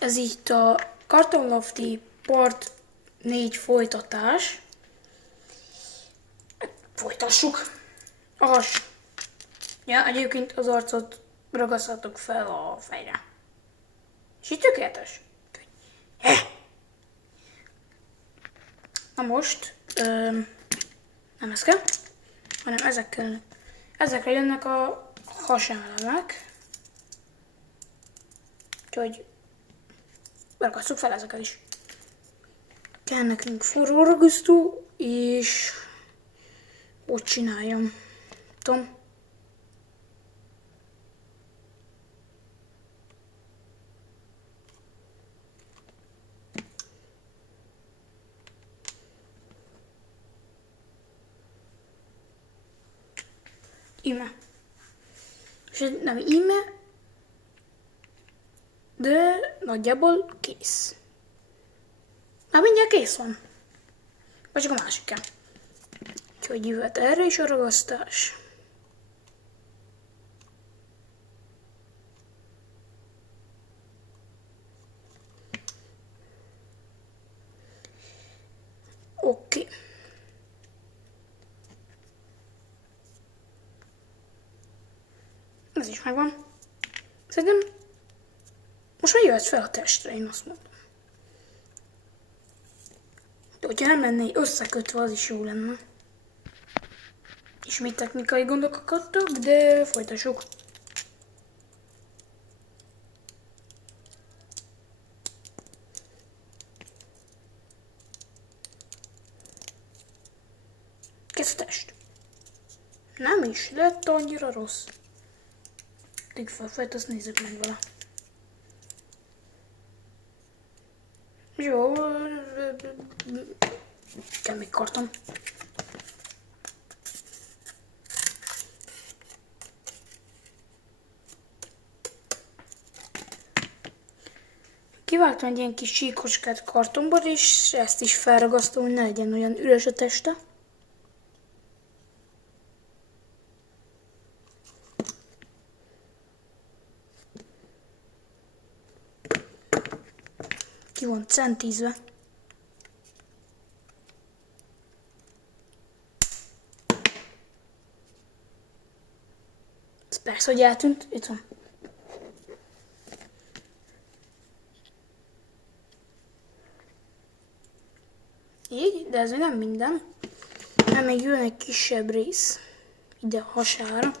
Ez itt a Cartoon Lofty Part 4 folytatás. Folytassuk. Ahas. Ja, egyébként az arcot ragaszhatok fel a fejre. És így tökéletes. Na most, nem ez kell, hanem ezek kellene. Ezekre jönnek a haselemek. Úgyhogy ragasszuk fel ezeket is. Kell nekünk forró ragasztó, és hogy csináljam. Tudom. Íme. És nem íme, de nagyjából kész. Már mindjárt kész van. Vagy csak a másik kell. Úgyhogy jöhet erre is a ragasztás. Oké. Ez is megvan. Szerintem most már jöhet fel a testre, én azt mondom. De hogyha nem lenne összekötve, az is jó lenne. Ismét technikai gondok akadtak, de folytassuk. Kész a test. Nem is lett annyira rossz. Addig felfejt, azt nézzük meg vele. Jó. Kell még karton. Kivágtam egy ilyen kis csíkoskát kartonból, és ezt is felragasztom, hogy ne legyen olyan üres a teste. Ki van centízve. Ez persze, hogy eltűnt. Itt van. Így, de ez még nem minden. Nem, még jön egy kisebb rész. Ide a hasára.